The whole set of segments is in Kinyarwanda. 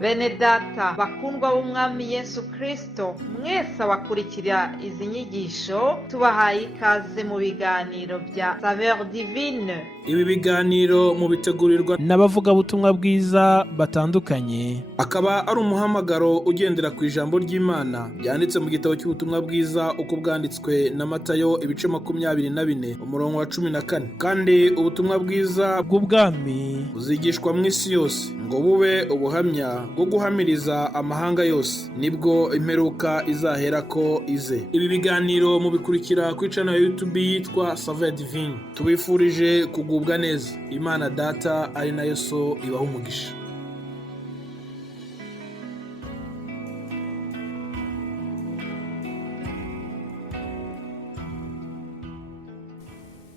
Bene data bakundwa b'umwami Yesu Kristo, mwese abakurikira izi nyigisho tubahaye ikaze mu biganiro bya Saveur Divine. Ibi biganiro mu bitegurirwa n'abavugabutumwa bwiza batandukanye, akaba ari umuhamagaro ugendera ku ijambo ry'Imana byanditse mu gitabo cy'ubutumwa bwiza uko bwanditswe na Matayo ibice 24 umurongo wa 14. Kandi ubutumwa bwiza bw'ubwami buzigishwa mu isi yose ngo bube ubuhamya bwo guhamiriza amahanga yose, nibwo imperuka izahera ko ize. Ibi biganiro mubikurikira ku channel ya YouTube yitwa Saveur Divine. Tubifurije kugubwa neza. Imana Data ari nayo So ibaha umugisha.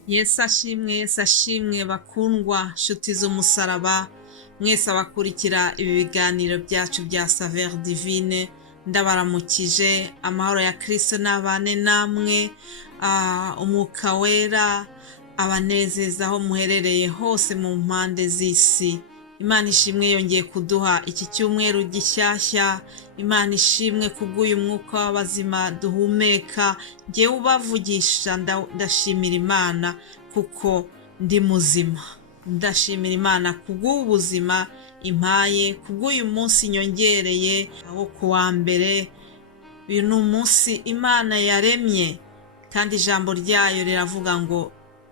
Yesu ashimwe bakundwa nshuti z'umusaraba, mwese abakurikira ibi biganiro byacu bya Saveur Divine, ndabaramukije. Amahoro ya Kristo n'abane namwe, umwuka wera abanezeza aho muherereye hose mu mpande z'isi. Imana ishimwe yongeye kuduha iki cyumweru gishyashya. Imana ishimwe kubw'uyu mwuka w'abazima duhumeka. Njyewe ubavugisha ndashimira Imana kuko ndi muzima. Ndashimira Imana kubw'ubuzima impaye, kubw'uyu munsi nyongereye aho kuwa mbere. Uyu ni umunsi Imana yaremye kandi ijambo ryayo riravuga ngo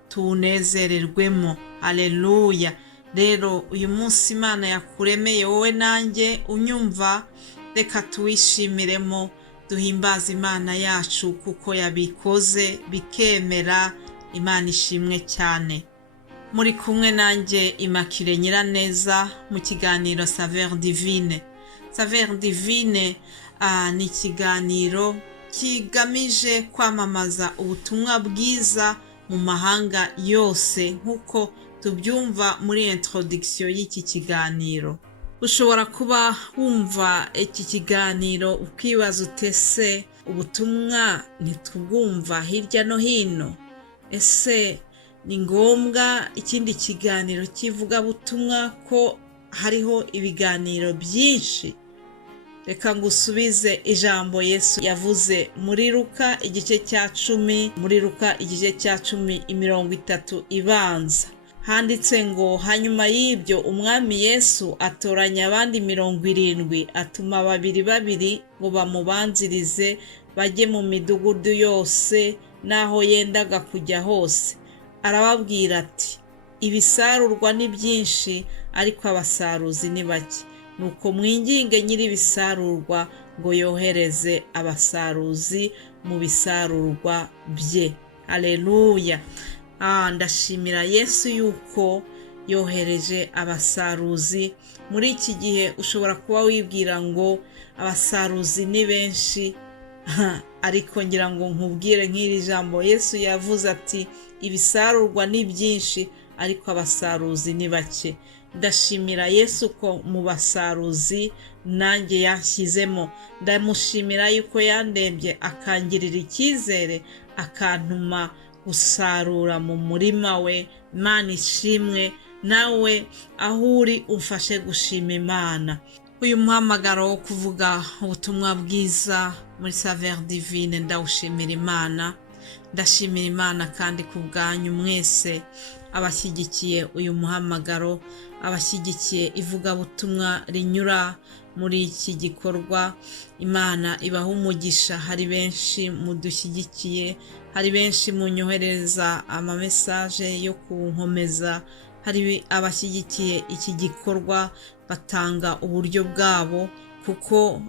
tunezererwemo. Haleluya. Rero uyu munsi Imana yakuremeye wowe nanjye unyumva, reka tuwishimiremo, duhimbaze Imana yacu kuko yabikoze bikemera. Imana ishimwe cyane. Muri kumwe nanjye Immaculée Nyiraneza mu kiganiro Saveur Divine. Saveur Divine ni ikiganiro kigamije kwamamaza ubutumwa bwiza mu mahanga yose nk'uko tubyumva muri introduction y'iki kiganiro. Ushobora kuba wumva iki kiganiro ukibaza utese ubutumwa ntitubwumva hirya no hino, ese ni ngombwa ikindi kiganiro kivuga butumwa ko hariho ibiganiro byinshi? Reka ngusubize ijambo Yesu yavuze muri Luka igice cya 10, muri Luka igice cya 10:30 ibanza. Handitse ngo hanyuma y'ibyo umwami Yesu atoranya abandi 70, atuma babiri ngo bamubanzirize bajye mu midugudu yose naho yendaga kujya hose. Arababwira ati, ibisarurwa ni byinshi ariko abasaruzi ni bake. Nuko mwinginge nyiri ibisarurwa ngo yohereze abasaruzi mu bisarurwa bye. Haleluya. Ndashimira Yesu yuko yohereje abasaruzi. Muri iki gihe ushobora kuba wibwira ngo abasaruzi ni benshi, ariko ngira ngo nkubwire nk'iri jambo Yesu yavuze ati ibisarurwa ni byinshi ariko abasaruzi ni bake. Ndashimira Yesu ko mu basaruzi nanjye yashyizemo. Ndamushimira yuko yandebye akangirira icyizere akantuma gusarura mu murima we. Imana ishimwe. Nawe aho uri umfashe gushima Imana. Uyu muhamagaro wo kuvuga ubutumwa bwiza muri Saveur Divine ndawushimira Imana. Ndashimira Imana kandi ku bwanyu mwese abashyigikiye uyu muhamagaro, abashyigikiye ivugabutumwa rinyura muri iki gikorwa. Imana ibaha umugisha. Hari benshi mudushyigikiye, hari benshi munyohereza amamesaje yo kunkomeza, hari abashyigikiye iki gikorwa batanga uburyo bwabo, kuko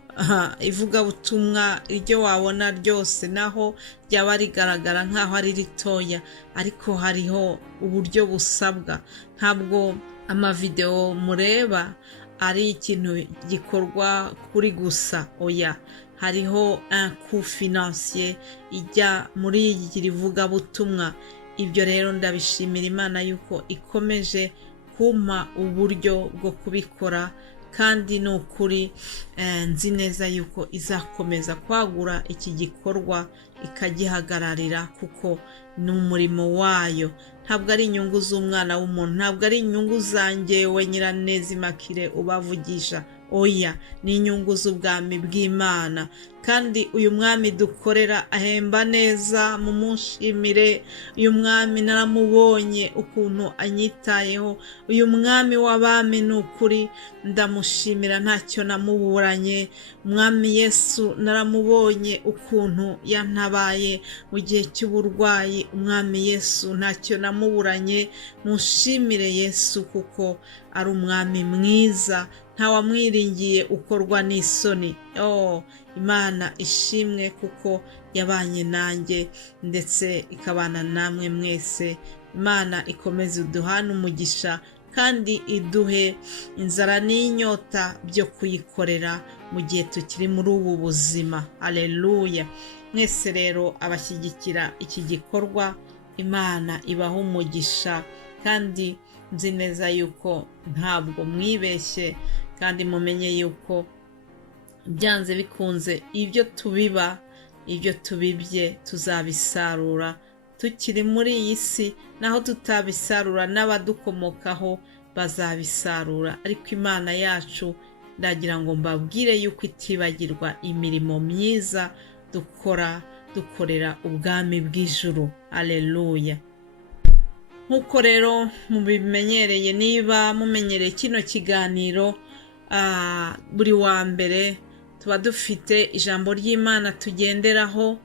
ivugabutumwa iryo wabona ryose naho ryaba rigaragara nk'aho ari ritoya, ariko hariho uburyo busabwa. Ntabwo amavideo mureba ari ikintu gikorwa kuri gusa, oya, hariho un coût financier ijya muri iki rivugabutumwa. Ibyo rero ndabishimira Imana yuko ikomeje kumpa uburyo bwo kubikora, kandi ni ukuri nzi neza yuko izakomeza kwagura iki gikorwa ikagihagararira, kuko ni umurimo wayo. Ntabwo ari inyungu z'umwana w'umuntu, ntabwo ari inyungu zanjye we Nyiraneza Immaculée ubavugisha, oya, ni inyungu z'ubwami bw'Imana. Kandi uyu mwami dukorera ahemba neza, mumushimire. Uyu mwami naramubonye ukuntu anyitayeho, uyu mwami w'abami ni ukuri ndamushimira, ntacyo namuburanye. Umwami Yesu naramubonye ukuntu yantabaye mu gihe cy'uburwayi, umwami Yesu ntacyo namuburanye. Mushimire Yesu kuko ari umwami mwiza, ntawamwiringiye ukorwa n'isoni. Imana ishimwe kuko yabanye nanjye ndetse ikabana namwe mwese. Imana ikomeze uduhane umugisha kandi iduhe inzara n'inyota byo kuyikorera mu gihe tukiri muri ubu buzima. Haleluya. Mwese rero abashyigikira iki gikorwa, Imana ibaha umugisha kandi nzi neza yuko ntabwo mwibeshye, kandi mumenye yuko byanze bikunze ibyo tubiba, ibyo tubibye tuzabisarura tukiri muri iyi si, naho tutabisarura n'abadukomokaho bazabisarura. Ariko Imana yacu ndagira ngo mbabwire yuko itibagirwa imirimo myiza dukorera ubwami bw'ijuru. Haleluya. Nk'uko rero mubimenyereye, niba mumenyereye kino kiganiro, buri wa mbere tuba dufite ijambo ry'Imana tugenderaho,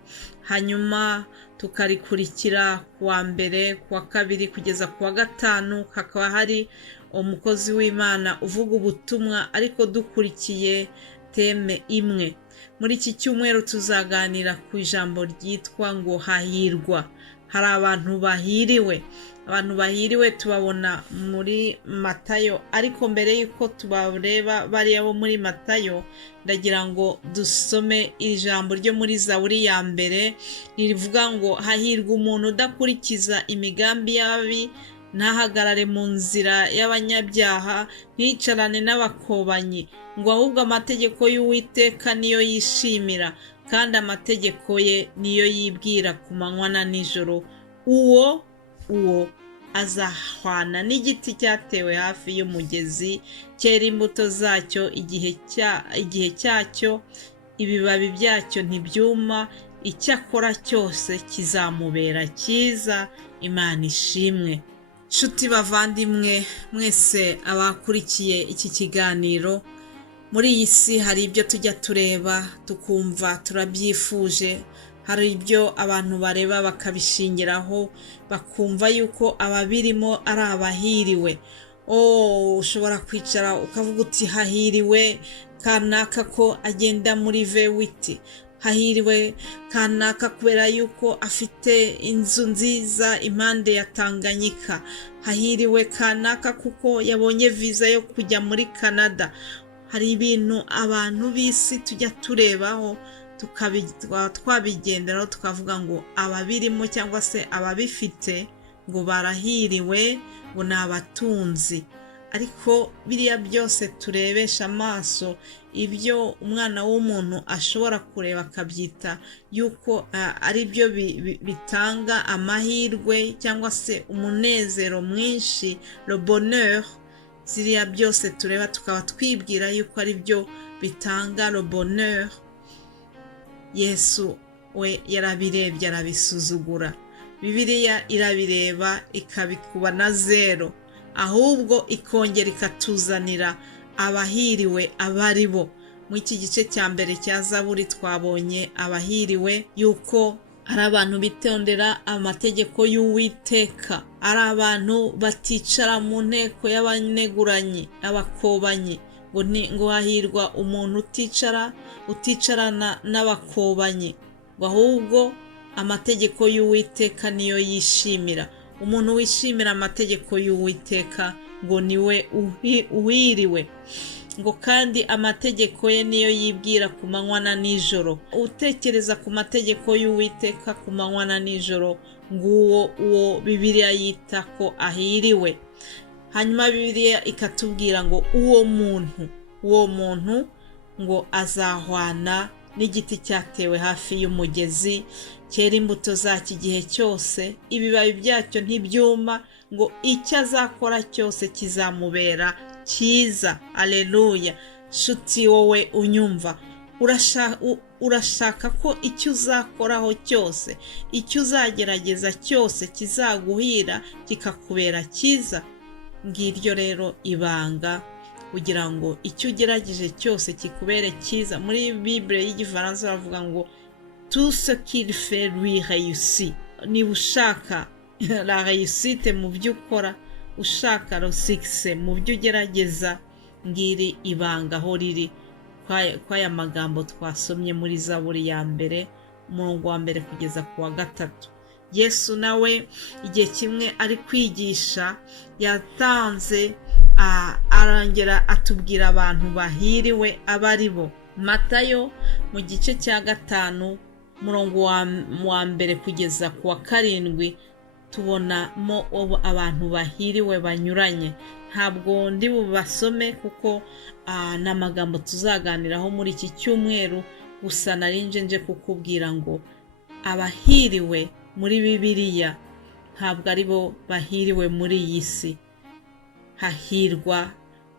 hanyuma tukarikurikira kuwa mbere, kuwa kabiri kugeza kuwa gatanu hakaba hari umukozi w'Imana uvuga ubutumwa ariko dukurikiye teme imwe. Muri iki cyumweru tuzaganira ku ijambo ryitwa ngo hahirwa. Hari abantu bahiriwe. Abantu bahiriwe tubabona muri Matayo, ariko mbere yuko tubareba bariya bo muri Matayo, ndagira ngo dusome ijambo ryo muri Zaburi ya mbere rivuga ngo hahirwa umuntu udakurikiza imigambi y'ababi, ntahagarare mu nzira y'abanyabyaha, ntiyicarane n'abakobanyi, ngo ahubwo amategeko y'Uwiteka niyo yishimira, kandi amategeko ye niyo yibwira ku manywa na nijoro. Uwo azahwana n'igiti cyatewe hafi y'umugezi, cyera imbuto zacyo igihe cyacyo, ibibabi byacyo ntibyuma, icyakora cyose kizamubera cyiza. Imana ishimwe. Nshuti bavandimwe mwese abakurikiye iki kiganiro, muri iyi si hari ibyo tujya tureba tukumva turabyifuje, hari ibyo abantu bareba bakabishingiraho bakumva yuko ababirimo ari abahiriwe. Ushobora kwicara ukavuga uti hahiriwe kanaka ko agenda muri V8, hahiriwe kanaka kubera yuko afite inzu nziza impande ya Tanganyika, hahiriwe kanaka kuko yabonye visa yo kujya muri Canada. Hari ibintu abantu b'isi tujya turebaho twabigenderaho tukavuga ngo ababirimo cyangwa se ababifite ngo barahiriwe, ngo ni abatunzi. Ariko biriya byose turebesha amaso, ibyo umwana w'umuntu ashobora kureba akabyita yuko ari byo bitanga amahirwe cyangwa se umunezero mwinshi, le bonheur, ziriya byose tureba tukaba twibwira yuko ari byo bitanga le bonheur, Yesu we yarabirebye arabisuzugura. Bibiliya irabireba ikabikuba na zero, ahubwo ikongera ikatuzanira abahiriwe abari bo. Mu iki gice cya mbere cya Zaburi twabonye abahiriwe yuko ari abantu bitondera amategeko y'Uwiteka, ari abantu baticara mu nteko y'abaneguranyi, abakobanyi. Ngo hahirwa umuntu uticarana n'abakobanyi, ngo ahubwo amategeko y'Uwiteka niyo yishimira. Umuntu wishimira amategeko y'Uwiteka ngo niwe uhiriwe. Ngo kandi amategeko ye niyo yibwira ku manywa na nijoro. Utekereza ku mategeko y'Uwiteka ku manywa na nijoro, nguwo uwo Bibiliya yita ko ahiriwe. Hanyuma Bibiliya ikatubwira ngo uwo muntu ngo azahwana n'igiti cyatewe hafi y'umugezi, cyera imbuto zacyo igihe cyose, ibibabi byacyo ntibyuma, ngo icyo azakora cyose kizamubera cyiza. Aleluya. nshuti wowe unyumva, urashaka ko icyo uzakoraho cyose, icyo uzagerageza cyose kizaguhira kikakubera cyiza? Ngiryo rero ibanga kugira ngo icyo ugerageje cyose kikubere cyiza. Muri Bible y'igifaransa bavuga ngo tout ce qu'il fait lui réussit. Niba ushaka la réussite mu byo ukora, ushaka le succès mu byo ugerageza, ngiri ibanga aho riri kw'aya magambo twasomye muri Zaburi ya mbere umurongo wa mbere kugeza ku wa 3. Yesu nawe igihe kimwe ari kwigisha yatanze arongera atubwira abantu bahiriwe abari bo. Matayo mu gice cya 5 umurongo wa mbere kugeza ku wa 7 tubonamo abantu bahiriwe banyuranye. Ntabwo ndi bubasome kuko n'amagambo tuzaganiraho muri iki cyumweru, gusa narinje nje kukubwira ngo abahiriwe muri Bibiliya ntabwo ari bo bahiriwe muri iyi si.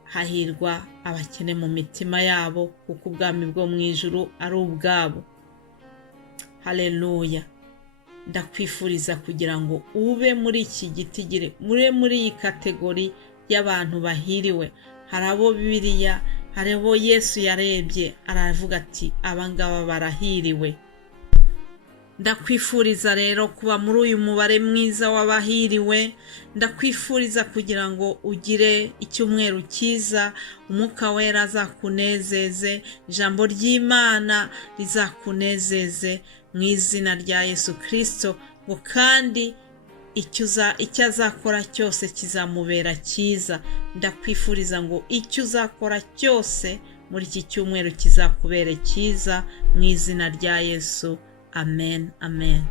Hahirwa abakene mu mitima yabo, kuko ubwami bwo mu ijuru ari ubwabo. Haleluya. Ndakwifuriza kugira ngo ube muri iki gitigiri, muri iyi kategori y'abantu bahiriwe. Hari abo Bibiliya, hari abo Yesu yarebye aravuga ati abangaba barahiriwe. Ndakwifuriza rero kuba muri uyu mubare mwiza w'abahiriwe. Ndakwifuriza kugira ngo ugire icyumweru cyiza, umwuka wera azakunezeze, ijambo ry'Imana rizakunezeze mu izina rya Yesu Kristo, ngo kandi icyo azakora cyose kizamubera cyiza. Ndakwifuriza ngo icyo uzakora cyose muri iki cyumweru kizakubere cyiza mu izina rya Yesu. Amen, amen.